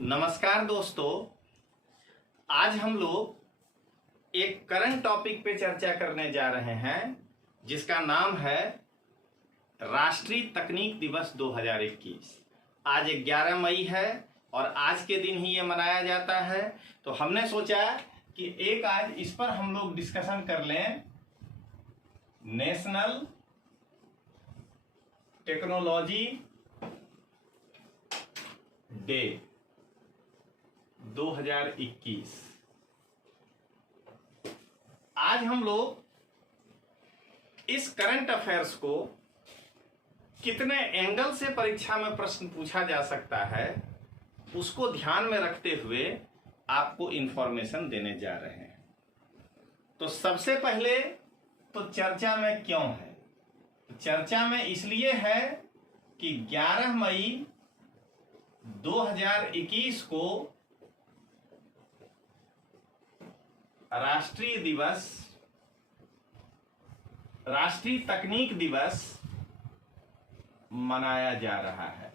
नमस्कार दोस्तों, आज हम लोग एक करंट टॉपिक पे चर्चा करने जा रहे हैं जिसका नाम है राष्ट्रीय तकनीक दिवस 2021। आज 11 मई है और आज के दिन ही ये मनाया जाता है। तो हमने सोचा कि एक आज इस पर हम लोग डिस्कशन कर लें। National technology day 2021। आज हम लोग इस करंट अफेयर्स को कितने एंगल से परीक्षा में प्रश्न पूछा जा सकता है उसको ध्यान में रखते हुए आपको इंफॉर्मेशन देने जा रहे हैं। तो सबसे पहले तो चर्चा में क्यों है? तो चर्चा में इसलिए है कि 11 मई 2021 को राष्ट्रीय तकनीक दिवस मनाया जा रहा है।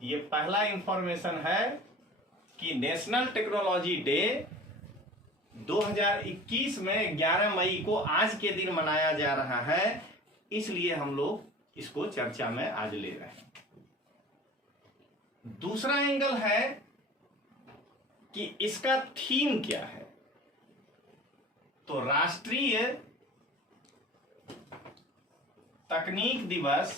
ये पहला इंफॉर्मेशन है कि नेशनल टेक्नोलॉजी डे 2021 में 11 मई को आज के दिन मनाया जा रहा है, इसलिए हम लोग इसको चर्चा में आज ले रहे हैं। दूसरा एंगल है कि इसका थीम क्या है। तो राष्ट्रीय तकनीक दिवस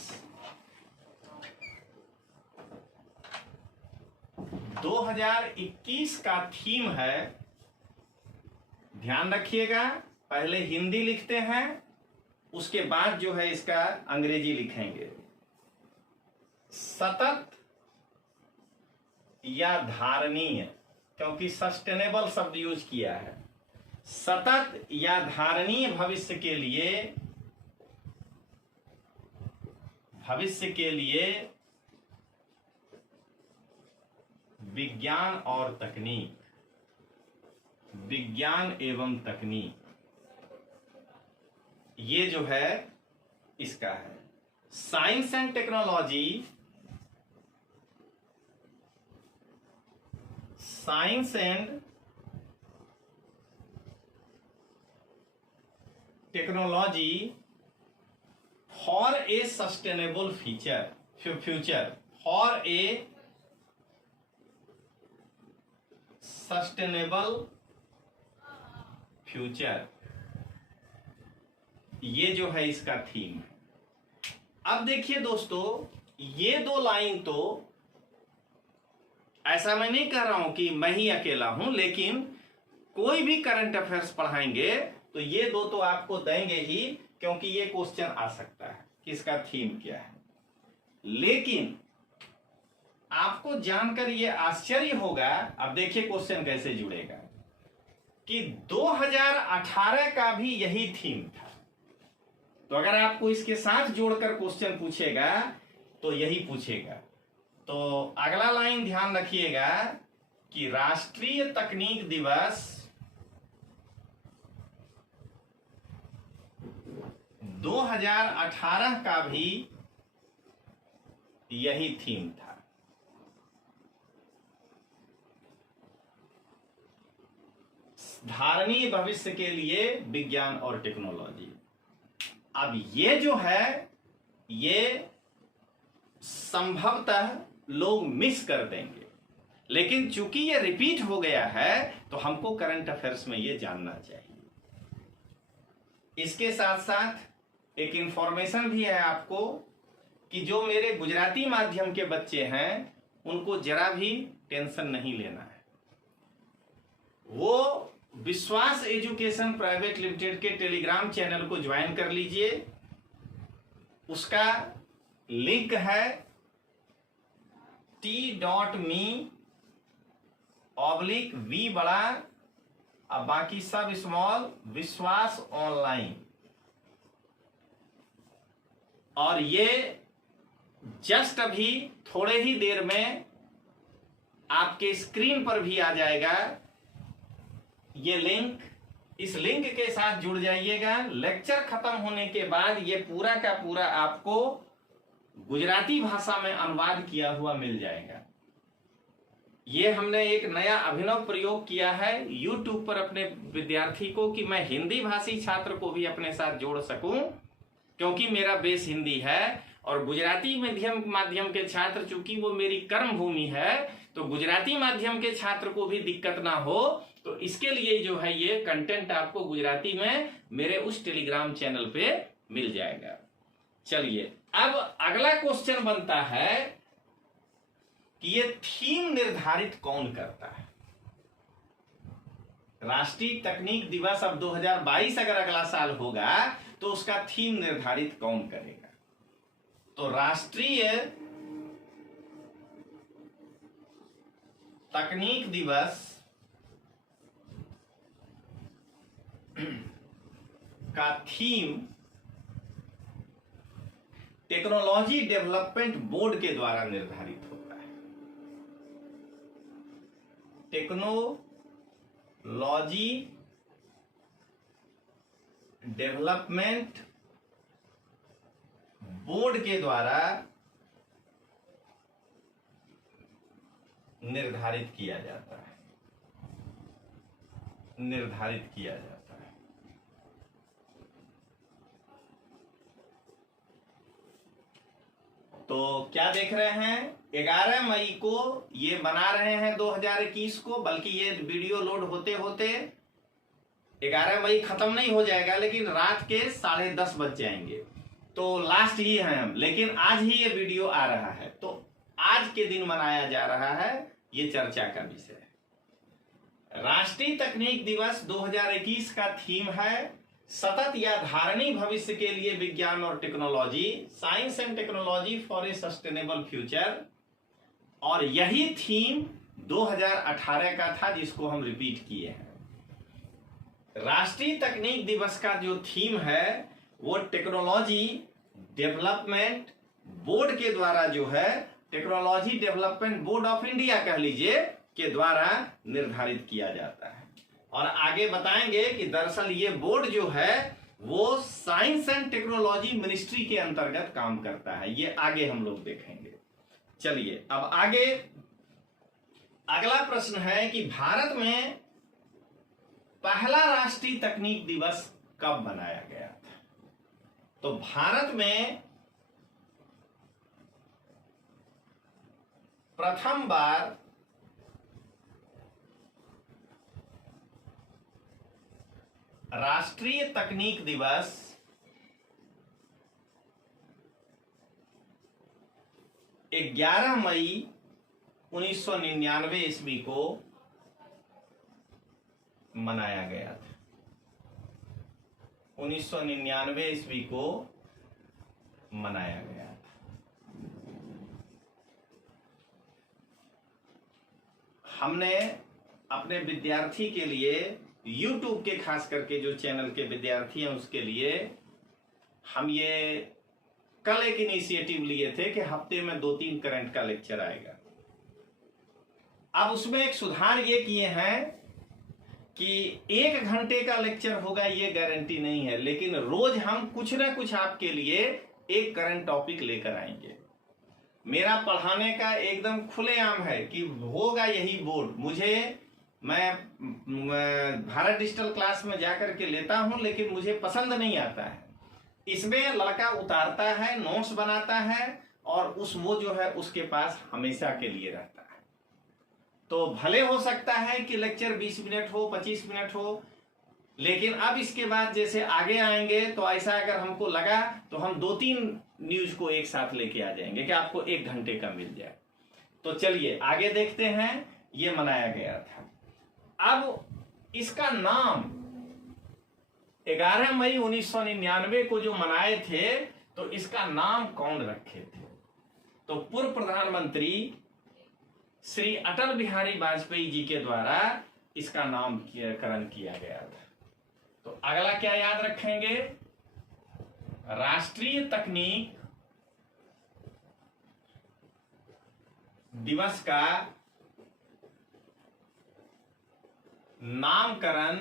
2021 का थीम है, ध्यान रखिएगा, पहले हिंदी लिखते हैं उसके बाद जो है इसका अंग्रेजी लिखेंगे। सतत या धारणीय, क्योंकि सस्टेनेबल शब्द यूज किया है। सतत या धारणीय भविष्य के लिए विज्ञान और तकनीक, विज्ञान एवं तकनीक, ये जो है इसका है। Science and technology, science and technology for a sustainable future, for a sustainable future, ये जो है इसका थीम है। अब देखिए दोस्तों, ये दो लाइन तो ऐसा मैं नहीं कह रहा हूं कि मैं ही अकेला हूं, लेकिन कोई भी करंट अफेयर्स पढ़ाएंगे तो ये दो तो आपको देंगे ही, क्योंकि ये क्वेश्चन आ सकता है कि इसका थीम क्या है। लेकिन आपको जानकर ये आश्चर्य होगा, अब देखिए क्वेश्चन कैसे जुड़ेगा, कि 2018 का भी यही थीम था। तो अगर आपको इसके साथ जोड़कर क्वेश्चन पूछेगा तो यही पूछेगा। तो अगला लाइन ध्यान रखिएगा कि राष्ट्रीय तकनीक दिवस 2018 का भी यही थीम था। धारणीय भविष्य के लिए विज्ञान और टेक्नोलॉजी। अब ये जो है ये संभवतः लोग मिस कर देंगे, लेकिन चूंकि ये रिपीट हो गया है तो हमको करंट अफेयर्स में ये जानना चाहिए। इसके साथ साथ एक इंफॉर्मेशन भी है आपको कि जो मेरे गुजराती माध्यम के बच्चे हैं उनको जरा भी टेंशन नहीं लेना है। वो विश्वास एजुकेशन प्राइवेट लिमिटेड के टेलीग्राम चैनल को ज्वाइन कर लीजिए। उसका लिंक है t.me/v बड़ा अब बाकी सब स्मॉल विश्वास ऑनलाइन। और ये जस्ट अभी थोड़े ही देर में आपके स्क्रीन पर भी आ जाएगा ये लिंक। इस लिंक के साथ जुड़ जाइएगा। लेक्चर खत्म होने के बाद ये पूरा का पूरा आपको गुजराती भाषा में अनुवाद किया हुआ मिल जाएगा। ये हमने एक नया अभिनव प्रयोग किया है YouTube पर अपने विद्यार्थी को, कि मैं हिंदी भाषी छात्र को भी अपने साथ जोड़ सकूं, क्योंकि मेरा बेस हिंदी है और गुजराती माध्यम के छात्र, चूंकि वो मेरी कर्म भूमि है, तो गुजराती माध्यम के छात्र को भी दिक्कत ना हो, तो इसके लिए जो है ये कंटेंट आपको गुजराती में मेरे उस टेलीग्राम चैनल पे मिल जाएगा। चलिए, अब अगला क्वेश्चन बनता है कि ये थीम निर्धारित कौन करता है। राष्ट्रीय तकनीक दिवस अब 2022 अगर अगला साल होगा तो उसका थीम निर्धारित कौन करेगा? तो राष्ट्रीय तकनीक दिवस का थीम टेक्नोलॉजी डेवलपमेंट बोर्ड के द्वारा निर्धारित होता है। टेक्नोलॉजी डेवलपमेंट बोर्ड के द्वारा निर्धारित किया जाता है। तो क्या देख रहे हैं, 11 मई को ये बना रहे हैं 2021 को, बल्कि ये वीडियो लोड होते होते 11 मई खत्म नहीं हो जाएगा, लेकिन रात के 10:30 बज जाएंगे, तो लास्ट ही है हम, लेकिन आज ही ये वीडियो आ रहा है, तो आज के दिन मनाया जा रहा है, ये चर्चा का विषय है। राष्ट्रीय तकनीक दिवस 2021 का थीम है सतत या धारणी भविष्य के लिए विज्ञान और technology, science and technology for a sustainable future, और यही थीम 2018 का था जिसको हम रिपीट किए हैं। राष्ट्रीय तकनीक दिवस का जो थीम है वो टेक्नोलॉजी डेवलपमेंट बोर्ड के द्वारा जो है, technology development board of India कह लीजिए, के द्वारा निर्धारित किया जाता है। और आगे बताएंगे कि दरअसल ये बोर्ड जो है वो साइंस एंड टेक्नोलॉजी मिनिस्ट्री के अंतर्गत काम करता है, ये आगे हम लोग देखेंगे। चलिए, अब आगे अगला प्रश्न है कि भारत में पहला राष्ट्रीय तकनीक दिवस कब मनाया गया था? तो भारत में प्रथम बार राष्ट्रीय तकनीक दिवस 11 मई 1999 ईस्वी को मनाया गया था। 1999 ईस्वी को मनाया गया था। हमने अपने विद्यार्थी के लिए YouTube के खास करके जो चैनल के विद्यार्थी हैं उसके लिए हम ये कल एक इनिशिएटिव लिए थे कि हफ्ते में 2-3 करंट का लेक्चर आएगा। अब उसमें एक सुधार ये किए हैं कि 1 घंटे का लेक्चर होगा ये गारंटी नहीं है, लेकिन रोज हम कुछ ना कुछ आपके लिए एक करंट टॉपिक लेकर आएंगे। मेरा पढ़ाने का एकदम खुलेआम है कि होगा यही बोर्ड। मैं भारत डिजिटल क्लास में जाकर के लेता हूं, लेकिन मुझे पसंद नहीं आता है। इसमें लड़का उतारता है, नोट्स बनाता है और वो जो है उसके पास हमेशा के लिए रहता है। तो भले हो सकता है कि लेक्चर 20 मिनट हो, 25 मिनट हो, लेकिन अब इसके बाद जैसे आगे आएंगे तो ऐसा अगर हमको लगा तो हम 2-3 न्यूज को एक साथ लेके आ जाएंगे कि आपको 1 घंटे का मिल जाए। तो चलिए आगे देखते हैं। ये मनाया गया था। अब इसका नाम 11 मई 1999 को जो मनाए थे, तो इसका नाम कौन रखे थे? तो पूर्व प्रधानमंत्री श्री अटल बिहारी वाजपेयी जी के द्वारा इसका नामकरण किया गया था। तो अगला क्या याद रखेंगे? राष्ट्रीय तकनीक दिवस का नामकरण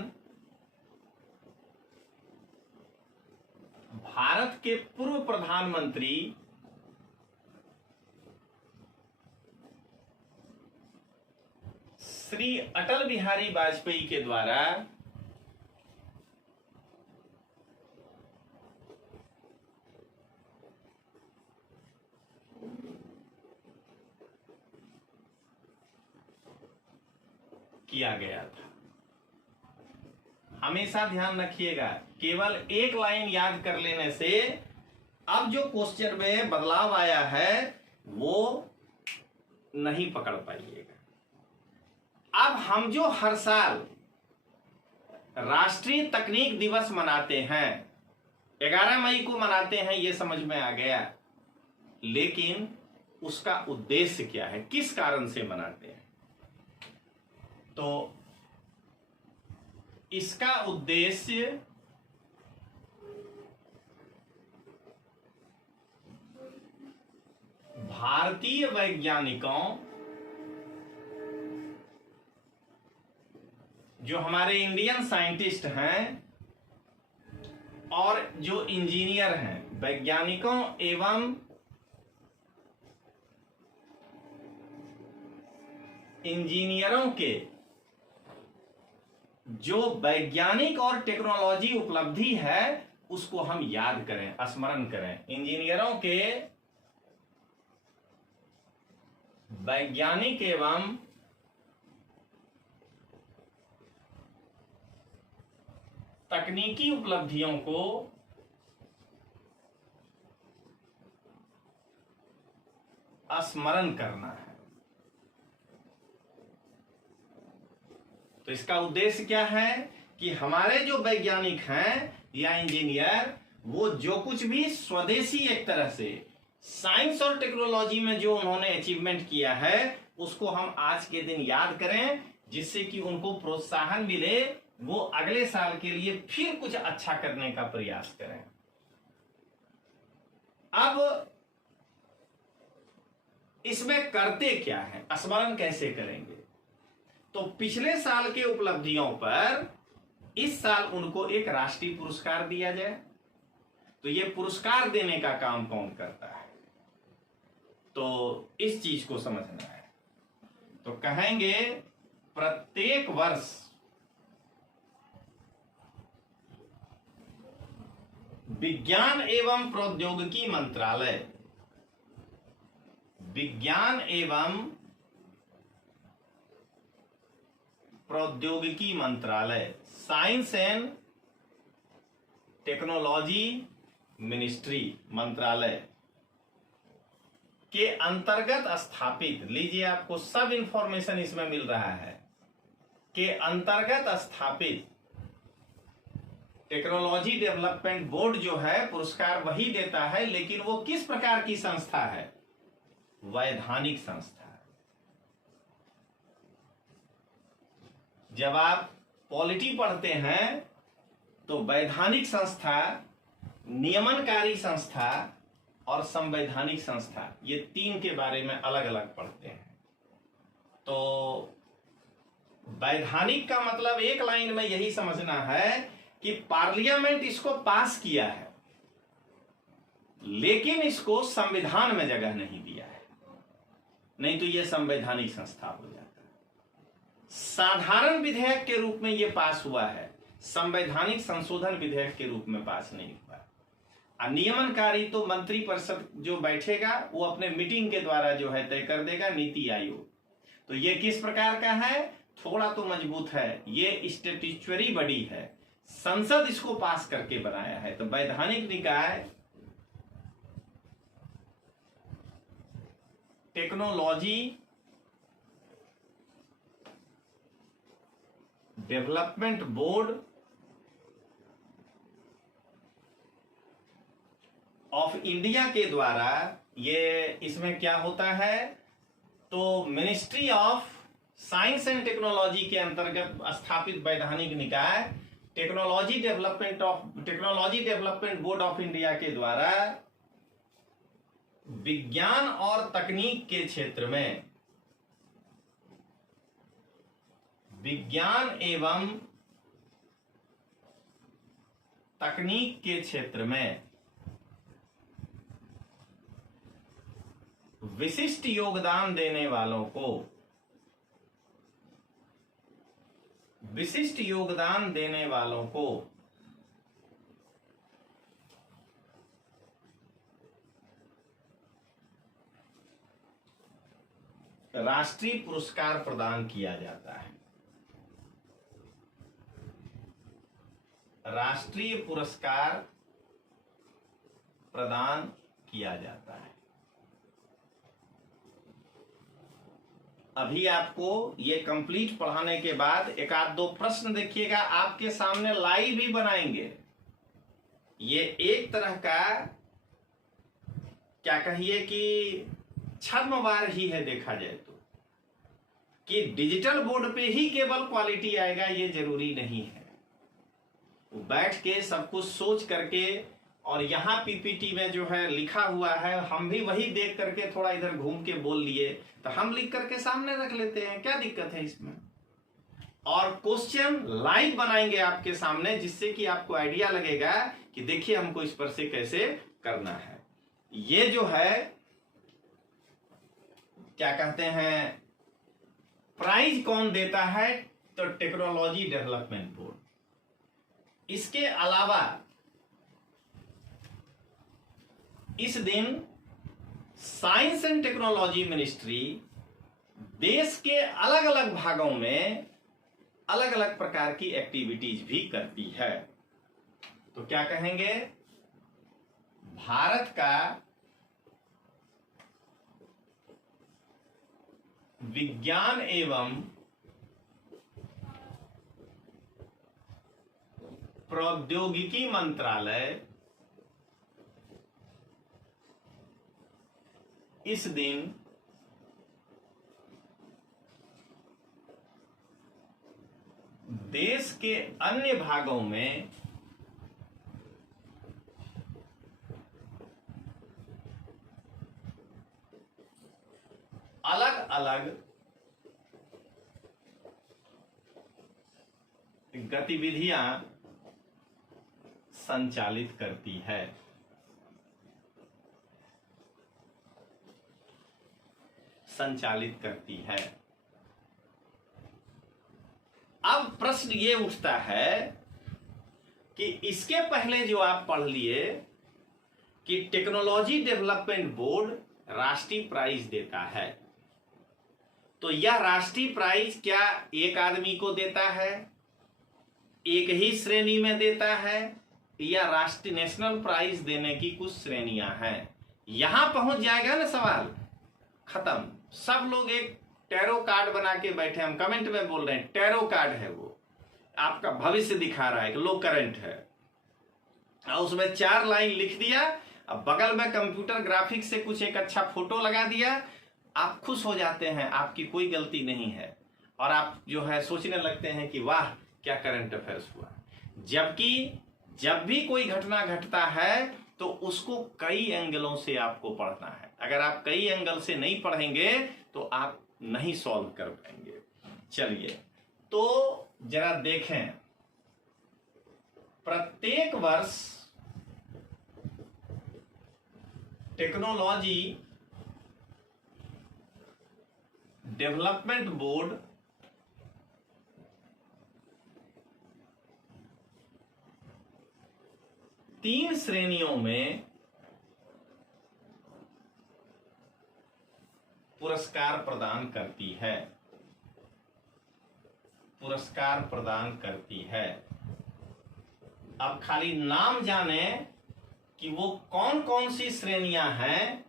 भारत के पूर्व प्रधानमंत्री श्री अटल बिहारी वाजपेयी के द्वारा किया गया था। हमेशा ध्यान रखिएगा, केवल एक लाइन याद कर लेने से अब जो क्वेश्चन में बदलाव आया है वो नहीं पकड़ पाइएगा। अब हम जो हर साल राष्ट्रीय तकनीक दिवस मनाते हैं, 11 मई को मनाते हैं, ये समझ में आ गया, लेकिन उसका उद्देश्य क्या है, किस कारण से मनाते हैं? तो इसका उद्देश्य भारतीय वैज्ञानिकों, जो हमारे इंडियन साइंटिस्ट हैं और जो इंजीनियर हैं, वैज्ञानिकों एवं इंजीनियरों के जो वैज्ञानिक और टेक्नोलॉजी उपलब्धि है उसको हम याद करें, स्मरण करें। इंजीनियरों के वैज्ञानिक एवं तकनीकी उपलब्धियों को स्मरण करना है। तो इसका उद्देश्य क्या है कि हमारे जो वैज्ञानिक हैं या इंजीनियर, वो जो कुछ भी स्वदेशी एक तरह से साइंस और टेक्नोलॉजी में जो उन्होंने अचीवमेंट किया है उसको हम आज के दिन याद करें, जिससे कि उनको प्रोत्साहन मिले, वो अगले साल के लिए फिर कुछ अच्छा करने का प्रयास करें। अब इसमें करते क्या है, स्मरण कैसे करेंगे? तो पिछले साल के उपलब्धियों पर इस साल उनको एक राष्ट्रीय पुरस्कार दिया जाए। तो ये पुरस्कार देने का काम कौन करता है? तो इस चीज को समझना है। तो कहेंगे प्रत्येक वर्ष विज्ञान एवं प्रौद्योगिकी मंत्रालय, विज्ञान एवं प्रौद्योगिकी मंत्रालय, साइंस एंड टेक्नोलॉजी मिनिस्ट्री मंत्रालय के अंतर्गत स्थापित, लीजिए आपको सब इंफॉर्मेशन इसमें मिल रहा है, के अंतर्गत स्थापित टेक्नोलॉजी डेवलपमेंट बोर्ड जो है पुरस्कार वही देता है, लेकिन वो किस प्रकार की संस्था है? वैधानिक संस्था। जब आप पॉलिटी पढ़ते हैं तो वैधानिक संस्था, नियमनकारी संस्था और संवैधानिक संस्था, ये तीन के बारे में अलग अलग पढ़ते हैं। तो वैधानिक का मतलब एक लाइन में यही समझना है कि पार्लियामेंट इसको पास किया है, लेकिन इसको संविधान में जगह नहीं दिया है, नहीं तो यह संवैधानिक संस्था हो जाता है। साधारण विधेयक के रूप में यह पास हुआ है, संवैधानिक संशोधन विधेयक के रूप में पास नहीं हुआ। नियमनकारी तो मंत्रिपरिषद जो बैठेगा वो अपने मीटिंग के द्वारा जो है तय कर देगा, नीति आयोग। तो ये किस प्रकार का है? थोड़ा तो मजबूत है, ये स्टैट्यूटरी बॉडी है, संसद इसको पास करके बनाया है। तो वैधानिक निकाय technology development board of India के द्वारा, ये इसमें क्या होता है? तो ministry of science and technology के अंतर्गत स्थापित वैधानिक निकाय technology development board of India के द्वारा विज्ञान और तकनीक के क्षेत्र में, विज्ञान एवं तकनीक के क्षेत्र में विशिष्ट योगदान देने वालों को, विशिष्ट योगदान देने वालों को राष्ट्रीय पुरस्कार प्रदान किया जाता है। राष्ट्रीय पुरस्कार प्रदान किया जाता है। अभी आपको ये कंप्लीट पढ़ाने के बाद एक आध दो प्रश्न देखिएगा, आपके सामने लाइव भी बनाएंगे। ये एक तरह का क्या कहिए कि छद्मवार ही है देखा जाए तो, कि डिजिटल बोर्ड पे ही केवल क्वालिटी आएगा ये जरूरी नहीं है। बैठ के सब कुछ सोच करके, और यहाँ पीपीटी में जो है लिखा हुआ है, हम भी वही देख करके थोड़ा इधर घूम के बोल लिए तो हम लिख करके सामने रख लेते हैं, क्या दिक्कत है इसमें। और क्वेश्चन लाइव बनाएंगे आपके सामने, जिससे कि आपको आइडिया लगेगा कि देखिए हमको इस पर से कैसे करना है। ये जो है क्या कहते हैं, प्राइज कौन देता है, तो टेक्नोलॉजी डेवलपमेंट बोर्ड। इसके अलावा इस दिन साइंस एंड टेक्नोलॉजी मिनिस्ट्री देश के अलग अलग भागों में अलग अलग प्रकार की एक्टिविटीज भी करती है। तो क्या कहेंगे, भारत का विज्ञान एवं प्रौद्योगिकी मंत्रालय इस दिन देश के अन्य भागों में अलग अलग गतिविधियां संचालित करती है। संचालित करती है। अब प्रश्न ये उठता है कि इसके पहले जो आप पढ़ लिए कि टेक्नोलॉजी डेवलपमेंट बोर्ड राष्ट्रीय प्राइज देता है, तो यह राष्ट्रीय प्राइज क्या एक आदमी को देता है, एक ही श्रेणी में देता है, या राष्ट्रीय नेशनल प्राइज देने की कुछ श्रेणियां हैं। यहां पहुंच जाएगा ना सवाल, खत्म। सब लोग एक टैरो कार्ड बना के बैठे, हम कमेंट में बोल रहे हैं टैरो कार्ड है, वो आपका भविष्य दिखा रहा है कि लो करंट है, और उसमें 4 लाइन लिख दिया, अब बगल में कंप्यूटर ग्राफिक्स से कुछ एक अच्छा फोटो लगा दिया, आप खुश हो जाते हैं, आपकी कोई गलती नहीं है, और आप जो है सोचने लगते हैं कि वाह क्या करंट अफेयर्स हुआ। जबकि जब भी कोई घटना घटता है तो उसको कई एंगलों से आपको पढ़ना है। अगर आप कई एंगल से नहीं पढ़ेंगे तो आप नहीं सॉल्व कर पाएंगे। चलिए तो जरा देखें, प्रत्येक वर्ष टेक्नोलॉजी डेवलपमेंट बोर्ड तीन श्रेणियों में पुरस्कार प्रदान करती है। पुरस्कार प्रदान करती है। अब खाली नाम जाने कि वो कौन कौन सी श्रेणियां हैं,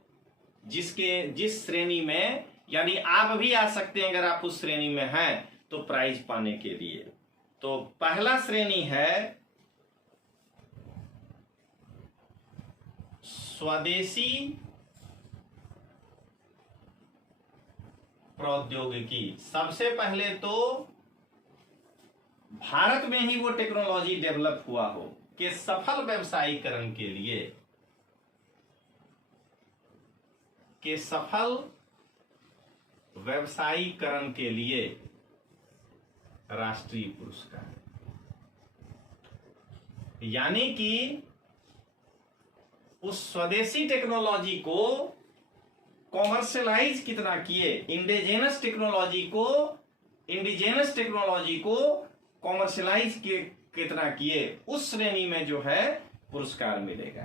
जिस श्रेणी में, यानी आप भी आ सकते हैं अगर आप उस श्रेणी में हैं तो प्राइज पाने के लिए। तो पहला श्रेणी है स्वदेशी प्रौद्योगिकी। सबसे पहले तो भारत में ही वो टेक्नोलॉजी डेवलप हुआ हो कि सफल व्यवसायीकरण के लिए, के सफल व्यवसायीकरण के लिए राष्ट्रीय पुरस्कार, यानी कि उस स्वदेशी टेक्नोलॉजी को कॉमर्शियलाइज कितना किए, इंडिजिनस टेक्नोलॉजी को कॉमर्शियलाइज कितना किए, उस श्रेणी में जो है पुरस्कार मिलेगा।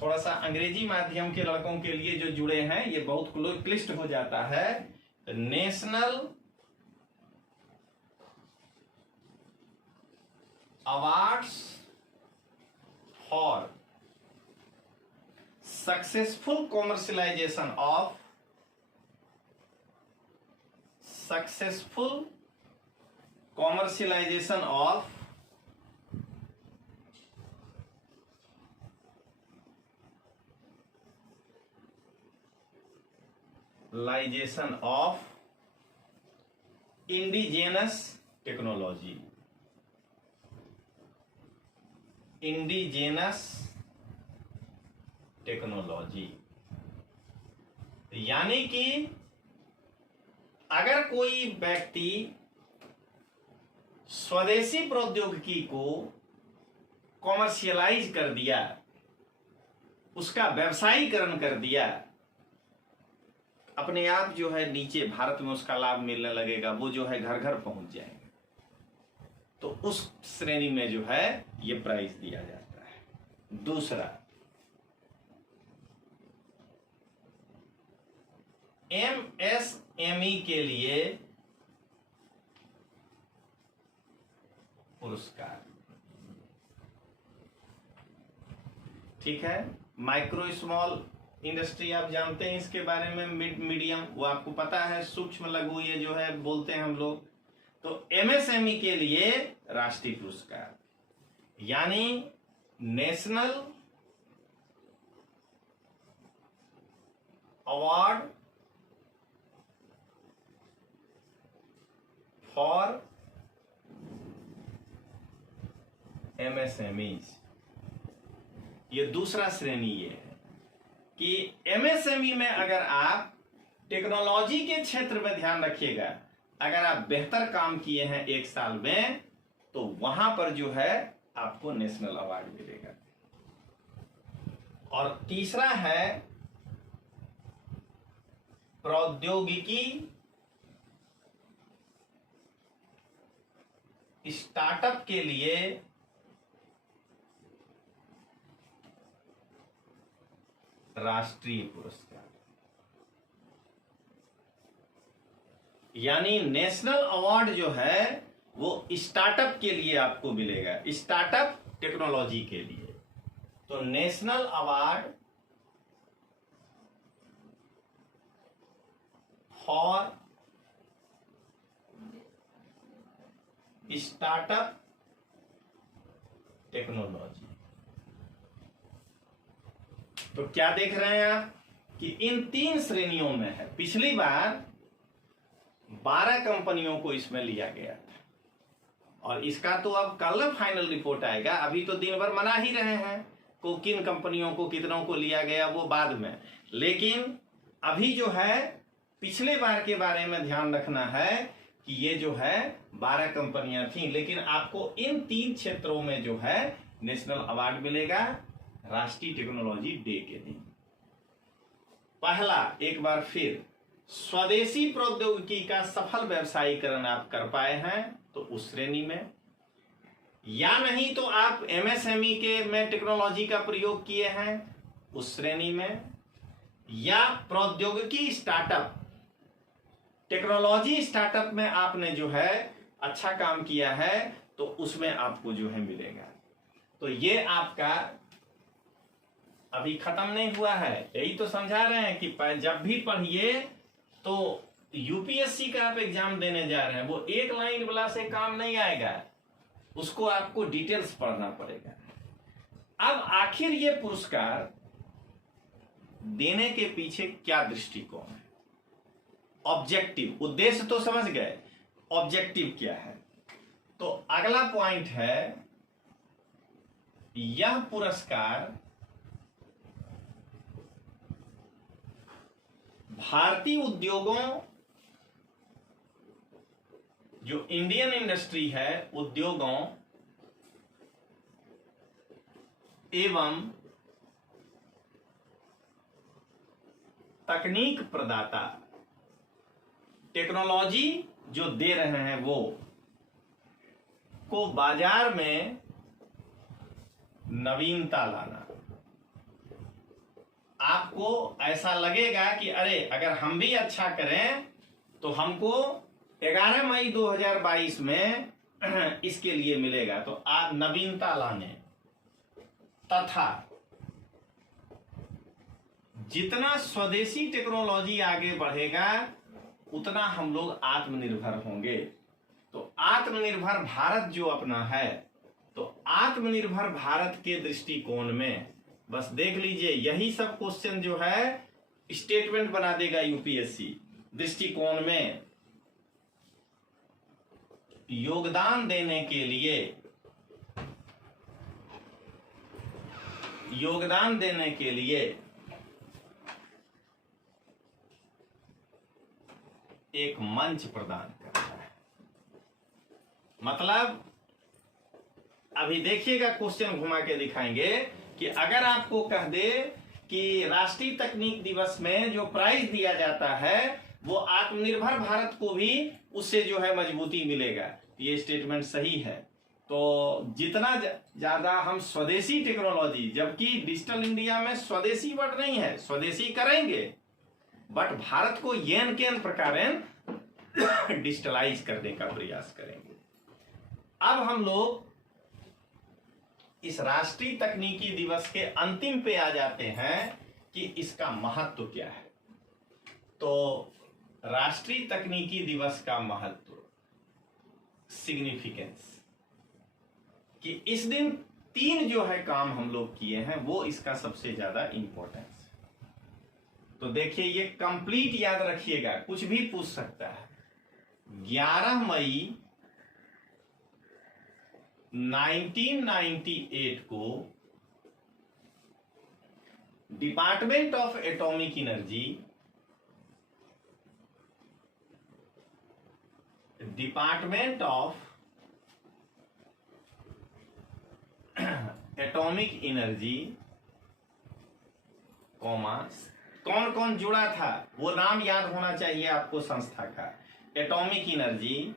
थोड़ा सा अंग्रेजी माध्यम के लड़कों के लिए जो जुड़े हैं ये बहुत क्लिष्ट हो जाता है। National awards for successful commercialisation of indigenous technology, यानी कि अगर कोई व्यक्ति स्वदेशी प्रौद्योगिकी को कॉमर्शियलाइज कर दिया, उसका व्यवसायीकरण कर दिया, अपने आप जो है नीचे भारत में उसका लाभ मिलने लगेगा, वो जो है घर घर पहुंच जाएंगे, तो उस श्रेणी में जो है ये प्राइज दिया जाता है। दूसरा, एमएसएमई के लिए पुरस्कार, ठीक है। माइक्रो स्मॉल इंडस्ट्री आप जानते हैं इसके बारे में, मीडियम वो आपको पता है, सूक्ष्म लघु ये जो है बोलते हैं हम लोग। तो एमएसएमई के लिए राष्ट्रीय पुरस्कार, यानी नेशनल अवार्ड फॉर एमएसएमईज, ये दूसरा श्रेणी ये है कि एमएसएमई में अगर आप टेक्नोलॉजी के क्षेत्र में ध्यान रखिएगा, अगर आप बेहतर काम किए हैं एक साल में, तो वहां पर जो है आपको नेशनल अवार्ड मिलेगा। और तीसरा है प्रौद्योगिकी स्टार्टअप के लिए राष्ट्रीय पुरस्कार, यानी नेशनल अवार्ड जो है वो स्टार्टअप के लिए आपको मिलेगा, स्टार्टअप टेक्नोलॉजी के लिए। तो national award for startup technology. तो क्या देख रहे हैं आप कि इन 3 श्रेणियों में है। पिछली बार 12 कंपनियों को इसमें लिया गया था, और इसका तो अब कल फाइनल रिपोर्ट आएगा, अभी तो दिन भर मना ही रहे हैं को किन कंपनियों को कितनों को लिया गया वो बाद में। लेकिन अभी जो है पिछले बार के बारे में ध्यान रखना है कि ये जो है 12 कंपनियां थी, लेकिन आपको इन 3 क्षेत्रों में जो है नेशनल अवार्ड मिलेगा राष्ट्रीय टेक्नोलॉजी डे के दिन। पहला, एक बार फिर, स्वदेशी प्रौद्योगिकी का सफल व्यवसायीकरण आप कर पाए हैं तो उस श्रेणी में, या नहीं तो आप एमएसएमई के में टेक्नोलॉजी का प्रयोग किए हैं उस श्रेणी में, या प्रौद्योगिकी स्टार्टअप टेक्नोलॉजी स्टार्टअप में आपने जो है अच्छा काम किया है तो उसमें आपको जो है मिलेगा। तो ये आपका अभी खत्म नहीं हुआ है, यही तो समझा रहे हैं कि जब भी पढ़िए तो यूपीएससी का आप एग्जाम देने जा रहे हैं, वो एक लाइन वाला से काम नहीं आएगा, उसको आपको डिटेल्स पढ़ना पड़ेगा। अब आखिर ये पुरस्कार देने के पीछे क्या दृष्टिकोण है, ऑब्जेक्टिव, उद्देश्य तो समझ गए, ऑब्जेक्टिव क्या है। तो अगला पॉइंट है, यह पुरस्कार भारतीय उद्योगों, जो इंडियन इंडस्ट्री है, उद्योगों एवं तकनीक प्रदाता, टेक्नोलॉजी जो दे रहे हैं वो को बाजार में नवीनता लाना। आपको ऐसा लगेगा कि अरे अगर हम भी अच्छा करें तो हमको 11 मई 2022 में इसके लिए मिलेगा। तो आप नवीनता लाने तथा जितना स्वदेशी टेक्नोलॉजी आगे बढ़ेगा उतना हम लोग आत्मनिर्भर होंगे। तो आत्मनिर्भर भारत जो अपना है, तो आत्मनिर्भर भारत के दृष्टिकोण में बस देख लीजिए, यही सब क्वेश्चन जो है स्टेटमेंट बना देगा यूपीएससी। दृष्टिकोण में योगदान देने के लिए, योगदान देने के लिए एक मंच प्रदान करता है। मतलब अभी देखिएगा, क्वेश्चन घुमा के दिखाएंगे कि अगर आपको कह दे कि राष्ट्रीय तकनीक दिवस में जो प्राइज दिया जाता है वो आत्मनिर्भर भारत को भी उससे जो है मजबूती मिलेगा, ये स्टेटमेंट सही है। तो जितना ज्यादा हम स्वदेशी टेक्नोलॉजी, जबकि डिजिटल इंडिया में स्वदेशी वर्ड नहीं है, स्वदेशी करेंगे बट भारत को येन केन प्रकार डिजिटलाइज करने का प्रयास करेंगे। अब हम लोग इस राष्ट्रीय तकनीकी दिवस के अंतिम पे आ जाते हैं कि इसका महत्व क्या है। तो राष्ट्रीय तकनीकी दिवस का महत्व, सिग्निफिकेंस, कि इस दिन 3 जो है काम हम लोग किए हैं वो इसका सबसे ज्यादा इंपॉर्टेंस। तो देखिए, ये कंप्लीट याद रखिएगा, कुछ भी पूछ सकता है। 11 मई 1998 को department of atomic energy, department of atomic energy commerce, कौन कौन जुड़ा था वो नाम याद होना चाहिए आपको संस्था का। Atomic energy,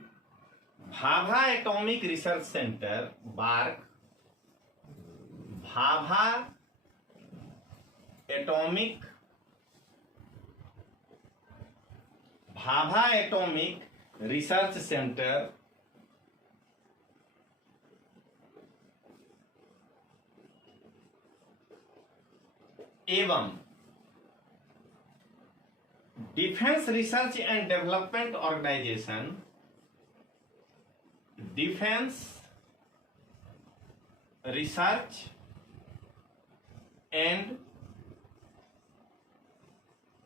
Bhabha atomic research centre BARC, Bhabha atomic, Bhabha atomic research centre, एवं defence research and development organisation, defence research and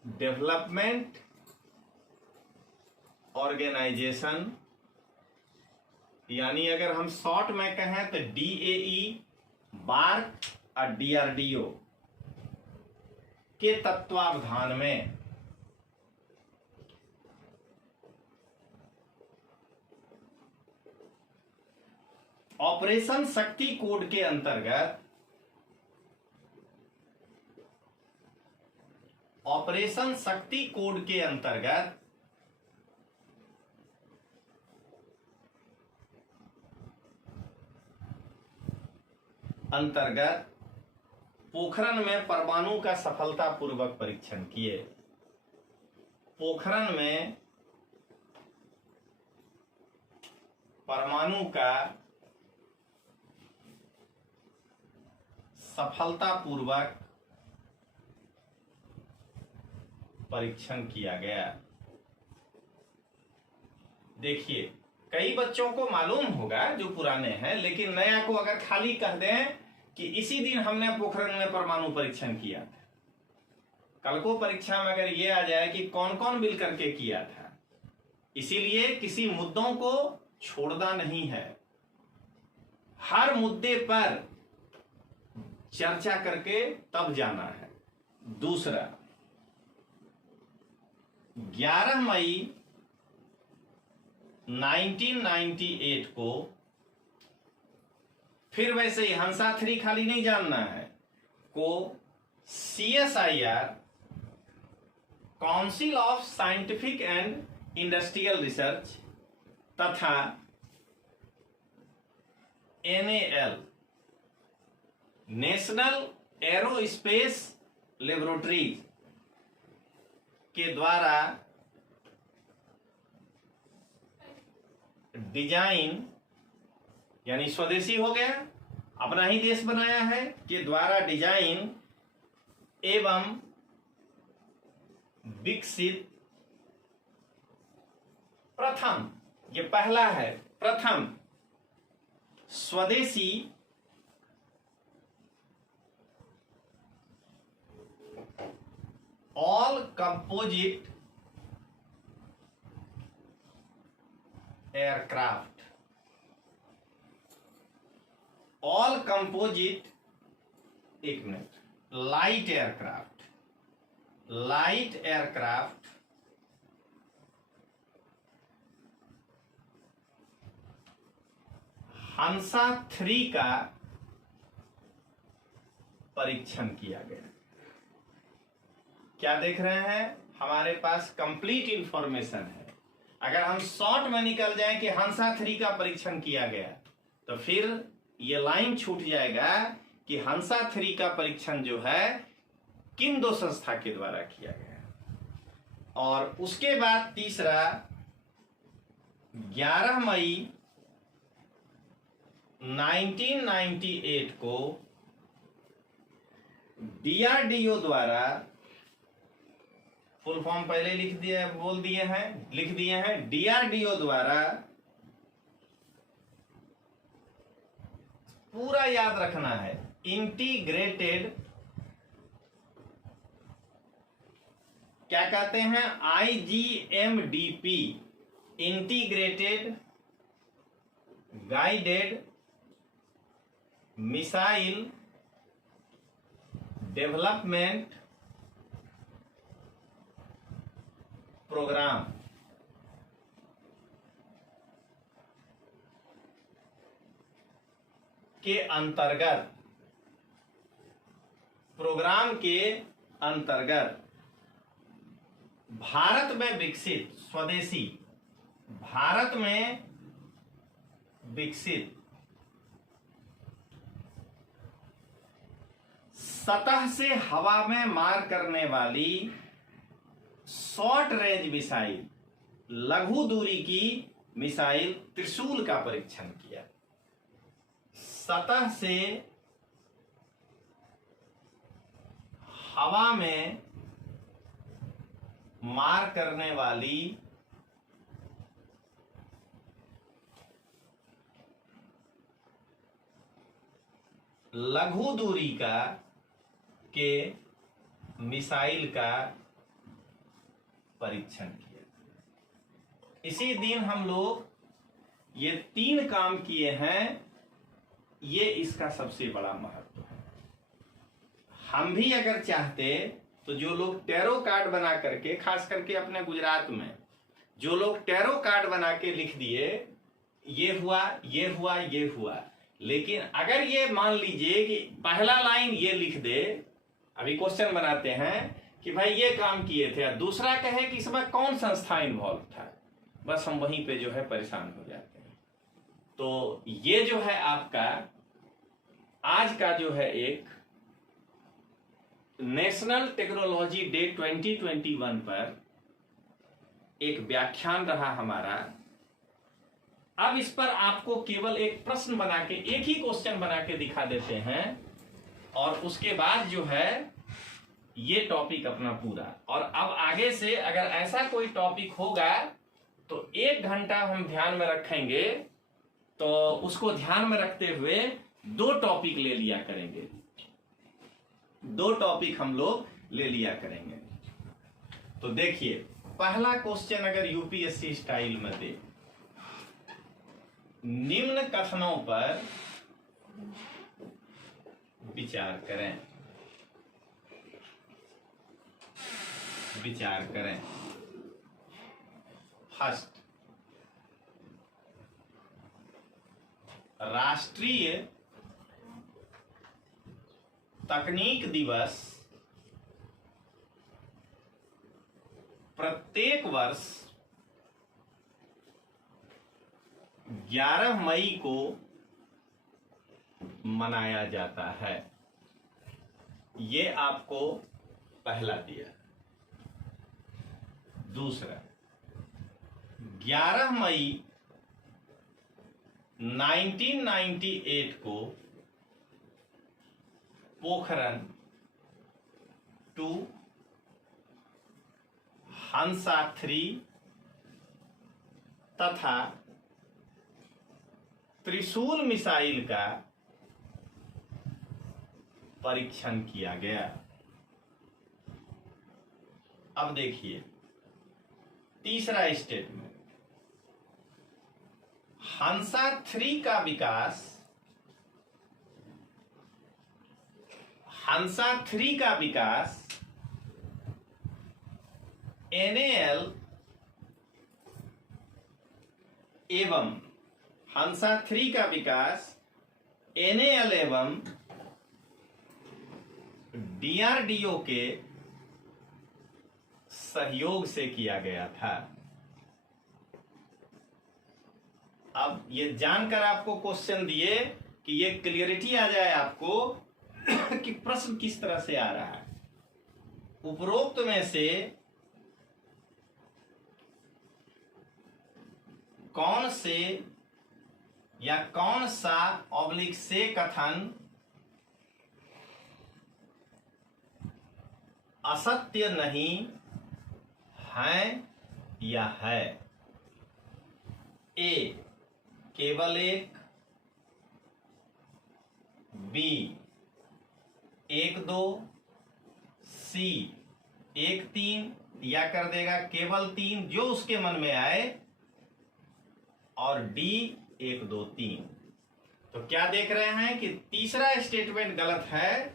development organisation, यानी अगर हम शॉर्ट में कहें तो DAE, बार्क और DRDO के तत्वावधान में ऑपरेशन शक्ति कोड के अंतर्गत, ऑपरेशन शक्ति कोड के अंतर्गत पोखरण में परमाणु का सफलतापूर्वक परीक्षण किए। पोखरण में परमाणु का सफलतापूर्वक परीक्षण किया गया। देखिए, कई बच्चों को मालूम होगा जो पुराने हैं, लेकिन नया को अगर खाली कह दें कि इसी दिन हमने पोखरण में परमाणु परीक्षण किया था, कल को परीक्षा में अगर ये आ जाए कि कौन कौन मिल करके किया था, इसीलिए किसी मुद्दों को छोड़ना नहीं है, हर मुद्दे पर चर्चा करके तब जाना है। दूसरा, 11 मई 1998 को फिर वैसे ही हंसा 3 खाली नहीं जानना है को CSIR council of scientific and industrial research तथा NAL नेशनल एरोस्पेस लेबोरेटरीज के द्वारा डिजाइन, यानी स्वदेशी हो गया, अपना ही देश बनाया है, के द्वारा डिजाइन एवं विकसित प्रथम, ये पहला है, प्रथम स्वदेशी all composite aircraft, all composite, एक minute, light aircraft, light aircraft Hansa 3 का परीक्षण किया गया। क्या देख रहे हैं, हमारे पास कंप्लीट इंफॉर्मेशन है। अगर हम शॉर्ट में निकल जाएं कि हंसा 3 का परीक्षण किया गया, तो फिर ये लाइन छूट जाएगा कि हंसा 3 का परीक्षण जो है किन 2 संस्था के द्वारा किया गया। और उसके बाद तीसरा 11 मई 1998 को DRDO द्वारा, फुल फॉर्म पहले लिख दिए हैं, DRDO द्वारा, पूरा याद रखना है, इंटीग्रेटेड, क्या कहते हैं, IGMDP, integrated guided missile development program के अंतर्गत, प्रोग्राम के अंतर्गत भारत में विकसित, स्वदेशी, भारत में विकसित सतह से हवा में मार करने वाली शॉर्ट रेंज मिसाइल, लघु दूरी की मिसाइल त्रिशूल का परीक्षण किया। सतह से हवा में मार करने वाली लघु दूरी का के मिसाइल का परीक्षण किया। इसी दिन हम लोग ये 3 काम किए हैं, ये इसका सबसे बड़ा महत्व है। हम भी अगर चाहते तो जो लोग टैरो कार्ड बना करके, खास करके अपने गुजरात में जो लोग टैरो कार्ड बना के लिख दिए, ये हुआ, ये हुआ, ये हुआ, लेकिन अगर ये मान लीजिए कि पहला लाइन ये लिख दे, अभी क्वेश्चन बनाते हैं कि भाई ये काम किए थे, और दूसरा कहे कि इसमें कौन संस्था इन्वॉल्व था, बस हम वहीं पे जो है परेशान हो जाते हैं। तो ये जो है आपका आज का जो है एक नेशनल टेक्नोलॉजी डे 2021 पर एक व्याख्यान रहा हमारा। अब इस पर आपको केवल एक प्रश्न बना के, एक ही क्वेश्चन बना के दिखा देते हैं, और उसके बाद जो है ये टॉपिक अपना पूरा। और अब आगे से अगर ऐसा कोई टॉपिक होगा तो 1 घंटा हम ध्यान में रखेंगे, तो उसको ध्यान में रखते हुए 2 टॉपिक ले लिया करेंगे, 2 टॉपिक हम लोग ले लिया करेंगे। तो देखिए, पहला क्वेश्चन अगर यूपीएससी स्टाइल में दे, निम्न कथनों पर विचार करें, विचार करें। फर्स्ट, राष्ट्रीय तकनीक दिवस प्रत्येक वर्ष 11 मई को मनाया जाता है। ये आपको पहला दिया। दूसरा, 11 मई 1998 को पोखरण 2, हंसा 3 तथा त्रिशूल मिसाइल का परीक्षण किया गया। अब देखिए तीसरा स्टेटमेंट, हंसा 3 का विकास, हंसा 3 का विकास NAL एवं हंसा 3 का विकास NAL एवं DRDO के सहयोग से किया गया था। अब ये जानकर आपको क्वेश्चन दिए कि ये क्लियरिटी आ जाए आपको कि प्रश्न किस तरह से आ रहा है। उपरोक्त में से कौन से या कौन सा ऑब्लिक से कथन असत्य नहीं है या है? ए केवल एक, बी 1-2, सी 1-3 या कर देगा केवल 3, जो उसके मन में आए, और डी 1-2-3। तो क्या देख रहे हैं कि तीसरा स्टेटमेंट गलत है।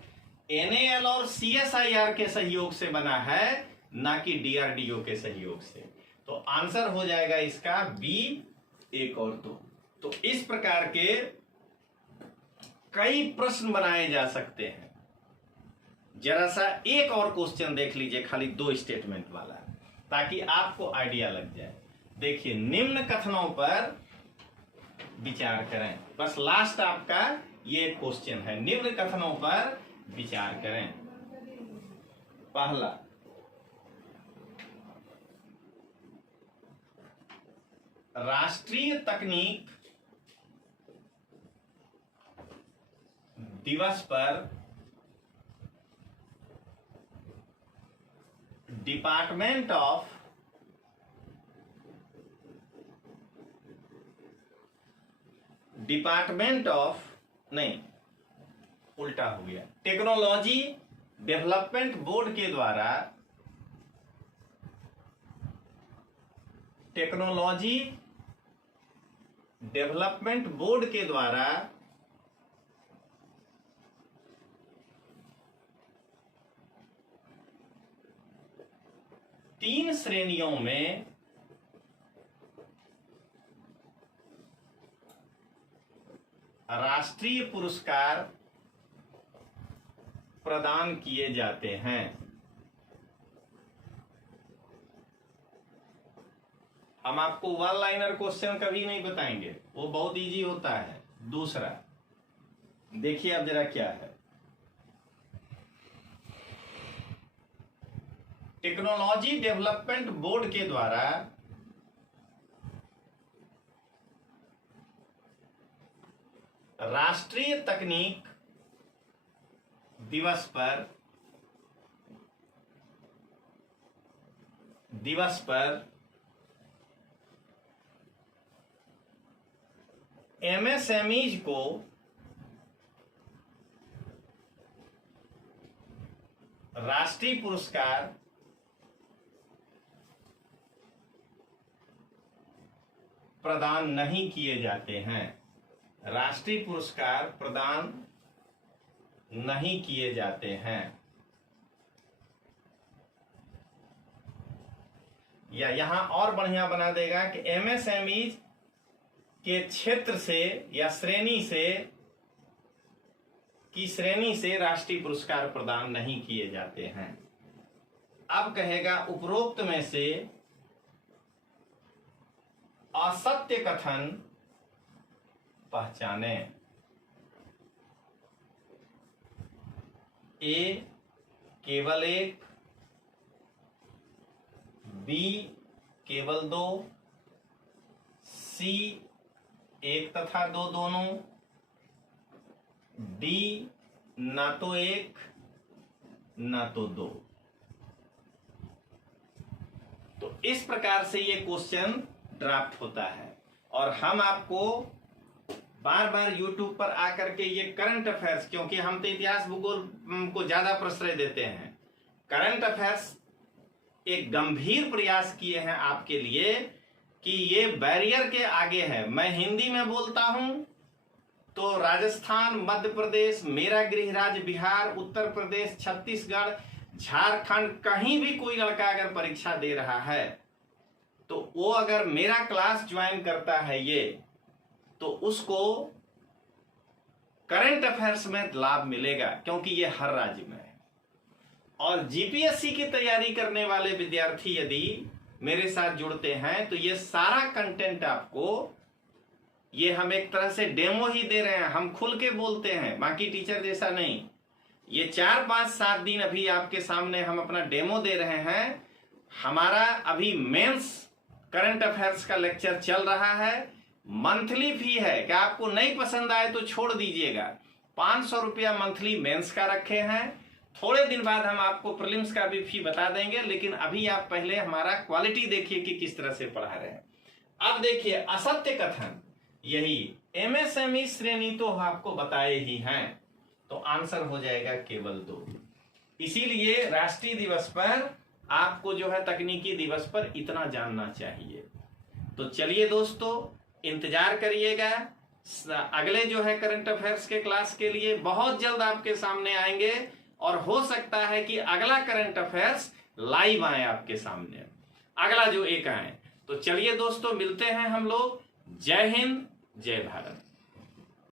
NAL और CSIR के सहयोग से बना है, ना कि DRDO के सहयोग से। तो आंसर हो जाएगा इसका बी 1 और 2। तो इस प्रकार के कई प्रश्न बनाए जा सकते हैं। जरा सा एक और क्वेश्चन देख लीजिए, खाली 2 स्टेटमेंट वाला, ताकि आपको आइडिया लग जाए। देखिए, निम्न कथनों पर विचार करें। बस लास्ट आपका ये क्वेश्चन है, निम्न कथनों पर विचार करें। पहला, राष्ट्रीय तकनीक दिवस पर डिपार्टमेंट ऑफ नहीं, उल्टा हो गया, टेक्नोलॉजी डेवलपमेंट बोर्ड के द्वारा, टेक्नोलॉजी डेवलपमेंट बोर्ड के द्वारा तीन श्रेणियों में राष्ट्रीय पुरस्कार प्रदान किए जाते हैं। हम आपको वन लाइनर क्वेश्चन कभी नहीं बताएंगे, वो बहुत इजी होता है। दूसरा देखिए अब जरा क्या है, टेक्नोलॉजी डेवलपमेंट बोर्ड के द्वारा राष्ट्रीय तकनीक दिवस पर MSMEs को राष्ट्रीय पुरस्कार प्रदान नहीं किए जाते हैं। राष्ट्रीय पुरस्कार प्रदान नहीं किए जाते हैं। या यहां और बढ़िया बना देगा कि MSMEs के क्षेत्र से या श्रेणी से राष्ट्रीय पुरस्कार प्रदान नहीं किए जाते हैं। अब कहेगा उपरोक्त में से असत्य कथन पहचाने। ए केवल एक, बी केवल दो, सी एक तथा दो दोनों, डी ना तो एक ना तो दो। तो इस प्रकार से ये क्वेश्चन ड्राफ्ट होता है और हम आपको बार बार YouTube पर आकर के ये करंट अफेयर्स, क्योंकि हम तो इतिहास भूगोल को ज्यादा प्रश्रय देते हैं, करंट अफेयर्स एक गंभीर प्रयास किए हैं आपके लिए कि ये बैरियर के आगे है। मैं हिंदी में बोलता हूं तो राजस्थान, मध्य प्रदेश, मेरा गृह राज्य बिहार, उत्तर प्रदेश, छत्तीसगढ़, झारखंड, कहीं भी कोई लड़का अगर परीक्षा दे रहा है तो वो अगर मेरा क्लास ज्वाइन करता है ये, तो उसको करंट अफेयर्स में लाभ मिलेगा, क्योंकि ये हर राज्य में है। और जीपीएससी की तैयारी करने वाले विद्यार्थी यदि मेरे साथ जुड़ते हैं तो ये सारा कंटेंट आपको, ये हम एक तरह से डेमो ही दे रहे हैं, हम खुल के बोलते हैं, बाकी टीचर जैसा नहीं। ये 4, 5, 7 दिन अभी आपके सामने हम अपना डेमो दे रहे हैं। हमारा अभी मेंस करंट अफेयर्स का लेक्चर चल रहा है, मंथली फी है कि आपको नहीं पसंद आए तो छोड़ दीजिएगा। 500 रुपया मंथली मेंस का रखे हैं। थोड़े दिन बाद हम आपको प्रीलिम्स का भी फी बता देंगे, लेकिन अभी आप पहले हमारा क्वालिटी देखिए कि किस तरह से पढ़ा रहे हैं। अब देखिए असत्य कथन, यही एमएसएमई श्रेणी तो आपको बताए ही हैं, तो आंसर हो जाएगा केवल 2। इसीलिए राष्ट्रीय दिवस पर आपको जो है तकनीकी दिवस पर इतना जानना चाहिए। तो चलिए दोस्तों, इंतजार करिएगा, अगले जो है करंट अफेयर्स के क्लास के लिए बहुत जल्द आपके सामने आएंगे और हो सकता है कि अगला करंट अफेयर्स लाइव आए आपके सामने, अगला जो एक आए। तो चलिए दोस्तों, मिलते हैं हम लोग। जय हिंद, जय भारत।